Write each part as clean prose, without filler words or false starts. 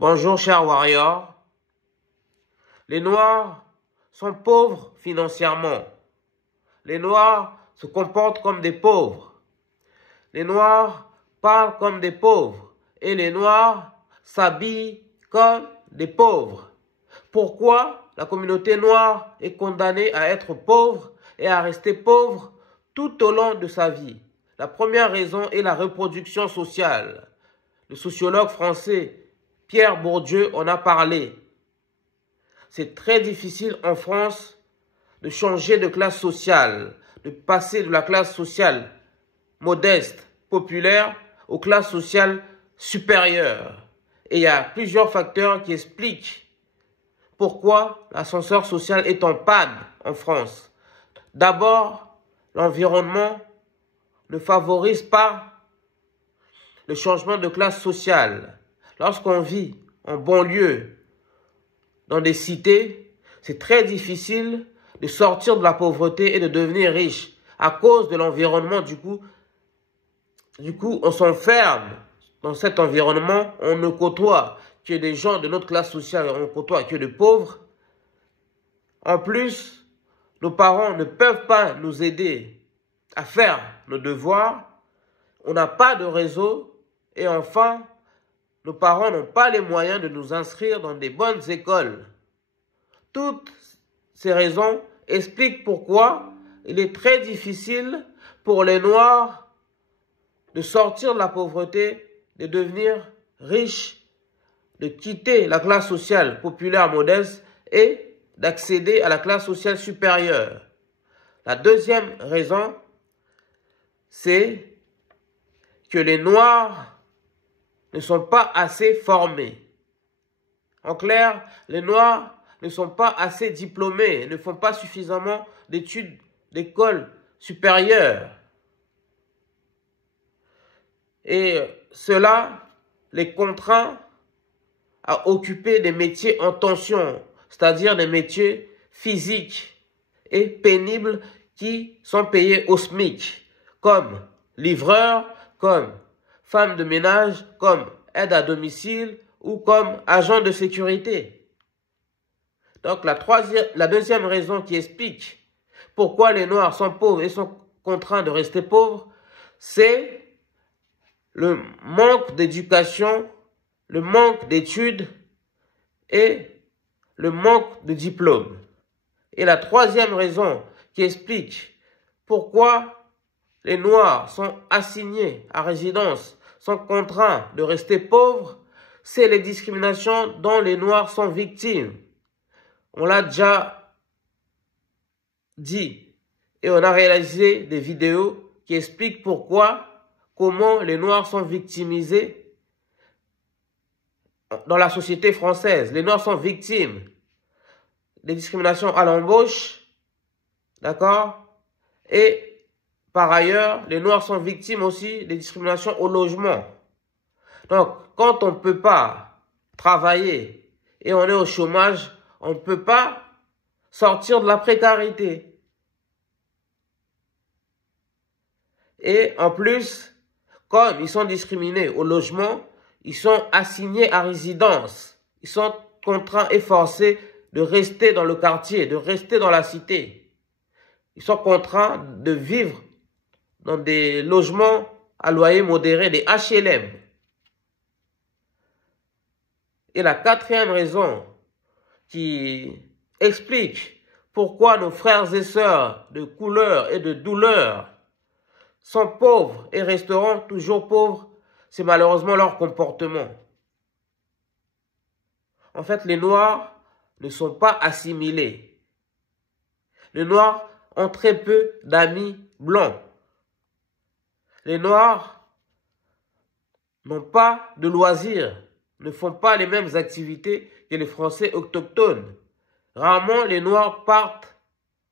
Bonjour, chers warriors. Les Noirs sont pauvres financièrement. Les Noirs se comportent comme des pauvres. Les Noirs parlent comme des pauvres. Et les Noirs s'habillent comme des pauvres. Pourquoi la communauté noire est condamnée à être pauvre et à rester pauvre tout au long de sa vie? La première raison est la reproduction sociale. Le sociologue français Pierre Bourdieu en a parlé. C'est très difficile en France de changer de classe sociale, de passer de la classe sociale modeste, populaire, aux classes sociales supérieures. Et il y a plusieurs facteurs qui expliquent pourquoi l'ascenseur social est en panne en France. D'abord, l'environnement ne favorise pas le changement de classe sociale. Lorsqu'on vit en banlieue, dans des cités, c'est très difficile de sortir de la pauvreté et de devenir riche à cause de l'environnement. Du coup, on s'enferme dans cet environnement, on ne côtoie que des gens de notre classe sociale, on ne côtoie que des pauvres. En plus, nos parents ne peuvent pas nous aider à faire nos devoirs, on n'a pas de réseau et enfin, nos parents n'ont pas les moyens de nous inscrire dans des bonnes écoles. Toutes ces raisons expliquent pourquoi il est très difficile pour les Noirs de sortir de la pauvreté, de devenir riches, de quitter la classe sociale populaire modeste et d'accéder à la classe sociale supérieure. La deuxième raison, c'est que les Noirs ne sont pas assez formés. En clair, les Noirs ne sont pas assez diplômés, ne font pas suffisamment d'études d'école supérieure. Et cela les contraint à occuper des métiers en tension, c'est-à-dire des métiers physiques et pénibles qui sont payés au SMIC, comme livreur, comme femme de ménage, comme aide à domicile ou comme agent de sécurité. Donc la deuxième raison qui explique pourquoi les Noirs sont pauvres et sont contraints de rester pauvres, c'est le manque d'éducation, le manque d'études et le manque de diplôme. Et la troisième raison qui explique pourquoi les Noirs sont assignés à résidence, sont contraints de rester pauvres, c'est les discriminations dont les Noirs sont victimes. On l'a déjà dit et on a réalisé des vidéos qui expliquent comment les Noirs sont victimisés dans la société française. Les Noirs sont victimes des discriminations à l'embauche, d'accord? Et par ailleurs, les Noirs sont victimes aussi des discriminations au logement. Donc, quand on ne peut pas travailler et on est au chômage, on ne peut pas sortir de la précarité. Et en plus, comme ils sont discriminés au logement, ils sont assignés à résidence. Ils sont contraints et forcés de rester dans le quartier, de rester dans la cité. Ils sont contraints de vivre dans des logements à loyer modéré, des HLM. Et la quatrième raison qui explique pourquoi nos frères et sœurs de couleur et de douleur sont pauvres et resteront toujours pauvres, c'est malheureusement leur comportement. En fait, les Noirs ne sont pas assimilés. Les Noirs ont très peu d'amis blancs. Les Noirs n'ont pas de loisirs, ne font pas les mêmes activités que les Français autochtones. Rarement, les Noirs partent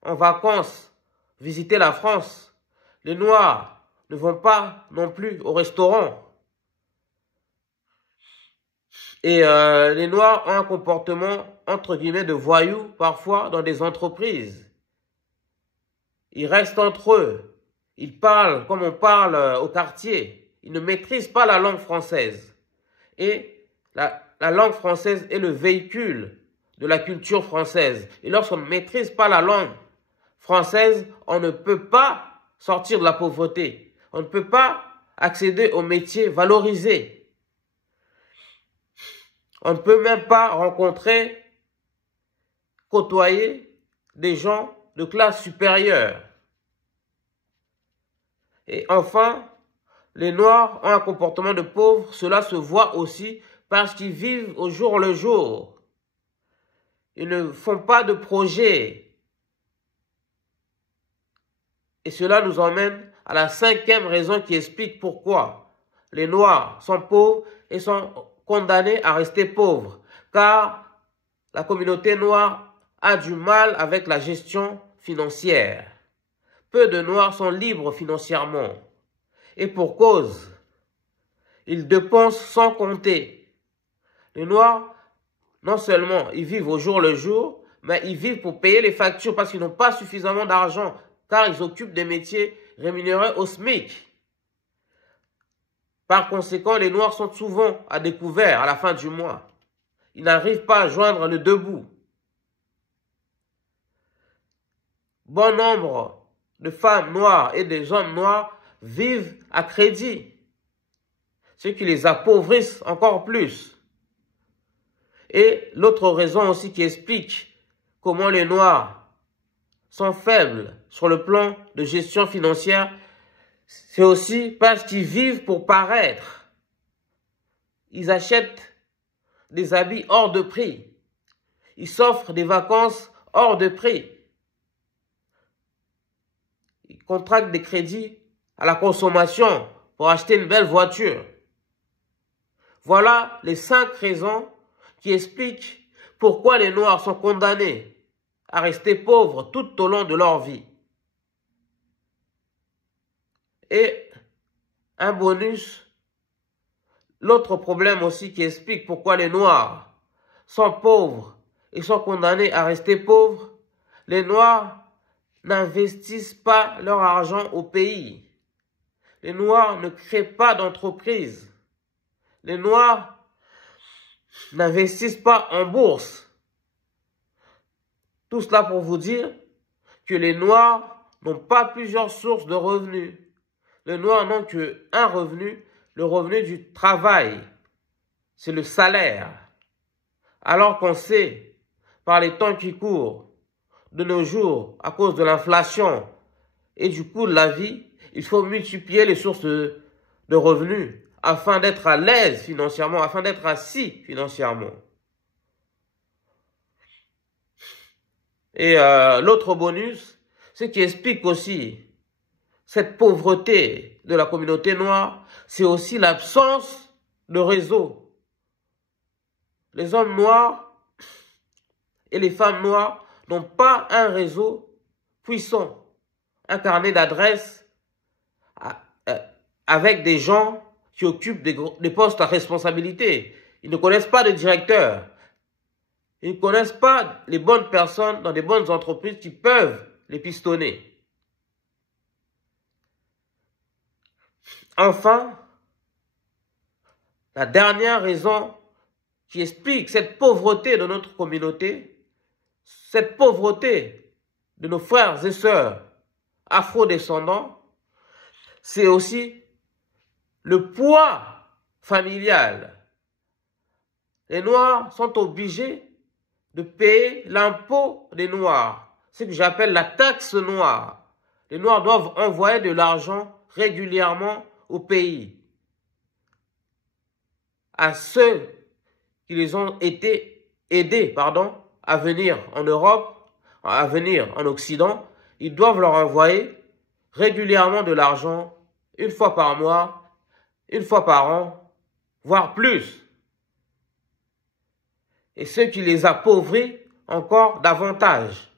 en vacances, visiter la France. Les Noirs ne vont pas non plus au restaurant. Et les Noirs ont un comportement, entre guillemets, de voyous, parfois, dans des entreprises. Ils restent entre eux. Ils parlent comme on parle au quartier. Ils ne maîtrisent pas la langue française. Et La langue française est le véhicule de la culture française. Et lorsqu'on ne maîtrise pas la langue française, on ne peut pas sortir de la pauvreté. On ne peut pas accéder aux métiers valorisés. On ne peut même pas rencontrer, côtoyer des gens de classe supérieure. Et enfin, les Noirs ont un comportement de pauvre. Cela se voit aussi parce qu'ils vivent au jour le jour. Ils ne font pas de projet. Et cela nous emmène à la 5e raison qui explique pourquoi les Noirs sont pauvres et sont condamnés à rester pauvres. Car la communauté noire a du mal avec la gestion financière. Peu de Noirs sont libres financièrement. Et pour cause, ils dépensent sans compter. Les Noirs, non seulement ils vivent au jour le jour, mais ils vivent pour payer les factures parce qu'ils n'ont pas suffisamment d'argent, car ils occupent des métiers rémunérés au SMIC. Par conséquent, les Noirs sont souvent à découvert à la fin du mois. Ils n'arrivent pas à joindre le debout. Bon nombre de femmes noires et des hommes noirs vivent à crédit, ce qui les appauvrisse encore plus. Et l'autre raison aussi qui explique comment les Noirs sont faibles sur le plan de gestion financière, c'est aussi parce qu'ils vivent pour paraître. Ils achètent des habits hors de prix. Ils s'offrent des vacances hors de prix. Ils contractent des crédits à la consommation pour acheter une belle voiture. Voilà les 5 raisons qui expliquent pourquoi les Noirs sont condamnés à rester pauvres tout au long de leur vie. Et un bonus, l'autre problème aussi qui explique pourquoi les Noirs sont pauvres et sont condamnés à rester pauvres, les Noirs n'investissent pas leur argent au pays. Les Noirs ne créent pas d'entreprise. Les Noirs n'investissent pas en bourse. Tout cela pour vous dire que les Noirs n'ont pas plusieurs sources de revenus. Les Noirs n'ont qu'un revenu, le revenu du travail. C'est le salaire. Alors qu'on sait, par les temps qui courent, de nos jours, à cause de l'inflation et du coût de la vie, il faut multiplier les sources de revenus afin d'être à l'aise financièrement, afin d'être assis financièrement. Et l'autre bonus, ce qui explique aussi cette pauvreté de la communauté noire, c'est aussi l'absence de réseau. Les hommes noirs et les femmes noires n'ont pas un réseau puissant, un carnet d'adresses avec des gens qui occupent des postes à responsabilité. Ils ne connaissent pas de directeur. Ils ne connaissent pas les bonnes personnes dans des bonnes entreprises qui peuvent les pistonner. Enfin, la dernière raison qui explique cette pauvreté de notre communauté, cette pauvreté de nos frères et sœurs afro-descendants, c'est aussi le poids familial. Les Noirs sont obligés de payer l'impôt des Noirs, ce que j'appelle la taxe noire. Les Noirs doivent envoyer de l'argent régulièrement au pays, à ceux qui les ont été aidés, à venir en Europe, à venir en Occident. Ils doivent leur envoyer régulièrement de l'argent, une fois par mois, une fois par an, voire plus. Et ce qui les appauvrit encore davantage.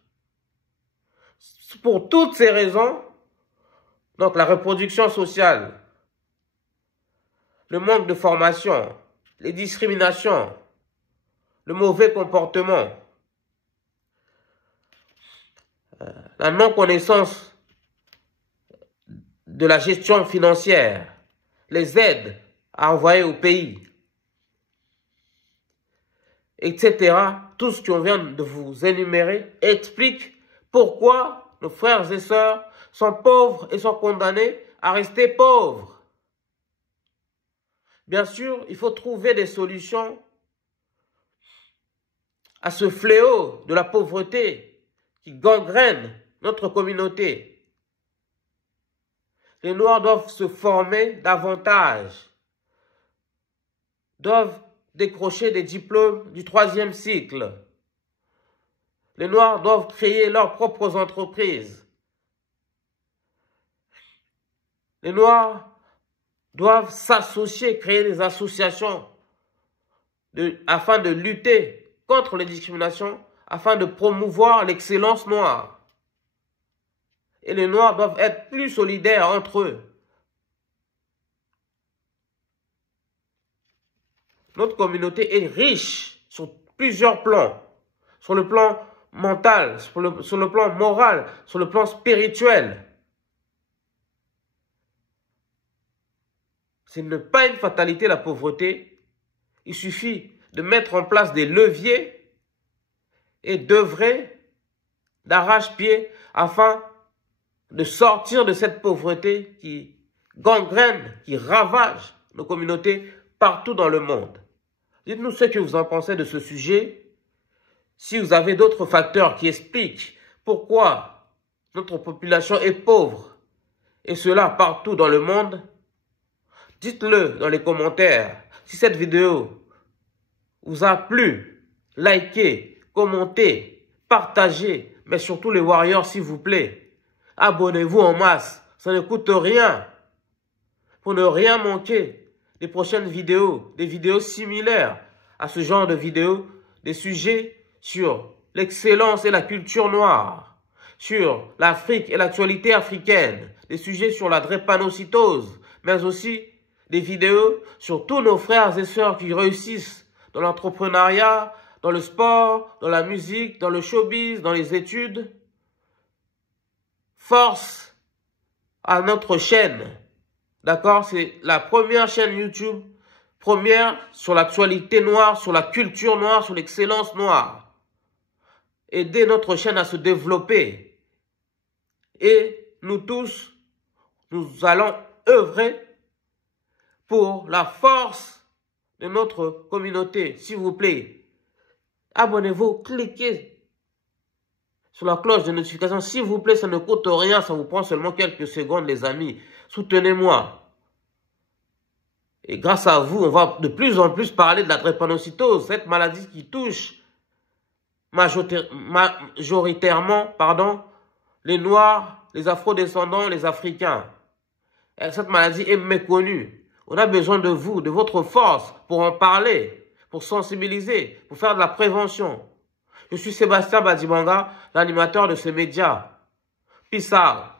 Pour toutes ces raisons, donc la reproduction sociale, le manque de formation, les discriminations, le mauvais comportement, la non-connaissance de la gestion financière, les aides à envoyer au pays. etc. Tout ce qu'on vient de vous énumérer explique pourquoi nos frères et sœurs sont pauvres et sont condamnés à rester pauvres. Bien sûr, il faut trouver des solutions à ce fléau de la pauvreté qui gangrène notre communauté. Les Noirs doivent se former davantage, doivent décrocher des diplômes du 3e cycle. Les Noirs doivent créer leurs propres entreprises. Les Noirs doivent s'associer, créer des associations afin de lutter contre les discriminations, afin de promouvoir l'excellence noire. Et les Noirs doivent être plus solidaires entre eux. Notre communauté est riche sur plusieurs plans. Sur le plan mental, sur le plan moral, sur le plan spirituel. Ce n'est pas une fatalité, la pauvreté. Il suffit de mettre en place des leviers et d'œuvrer d'arrache-pied afin de sortir de cette pauvreté qui gangrène, qui ravage nos communautés partout dans le monde. Dites-nous ce que vous en pensez de ce sujet. Si vous avez d'autres facteurs qui expliquent pourquoi notre population est pauvre, et cela partout dans le monde, dites-le dans les commentaires. Si cette vidéo vous a plu, likez, commentez, partagez, mais surtout les warriors, s'il vous plaît. Abonnez-vous en masse, ça ne coûte rien. Pour ne rien manquer des prochaines vidéos, des vidéos similaires à ce genre de vidéos, des sujets sur l'excellence et la culture noire, sur l'Afrique et l'actualité africaine, des sujets sur la drépanocytose, mais aussi des vidéos sur tous nos frères et sœurs qui réussissent dans l'entrepreneuriat, dans le sport, dans la musique, dans le showbiz, dans les études. Force à notre chaîne. D'accord? C'est la première chaîne YouTube, première sur l'actualité noire, sur la culture noire, sur l'excellence noire. Aidez notre chaîne à se développer. Et nous tous, nous allons œuvrer pour la force de notre communauté. S'il vous plaît, abonnez-vous, cliquez sur la cloche de notification. S'il vous plaît, ça ne coûte rien, ça vous prend seulement quelques secondes, les amis. Soutenez-moi. Et grâce à vous, on va de plus en plus parler de la drépanocytose, cette maladie qui touche majoritairement, les Noirs, les Afro-descendants, les Africains. Et cette maladie est méconnue. On a besoin de vous, de votre force pour en parler, pour sensibiliser, pour faire de la prévention. Je suis Sébastien Badibanga, l'animateur de ce média. Peace out.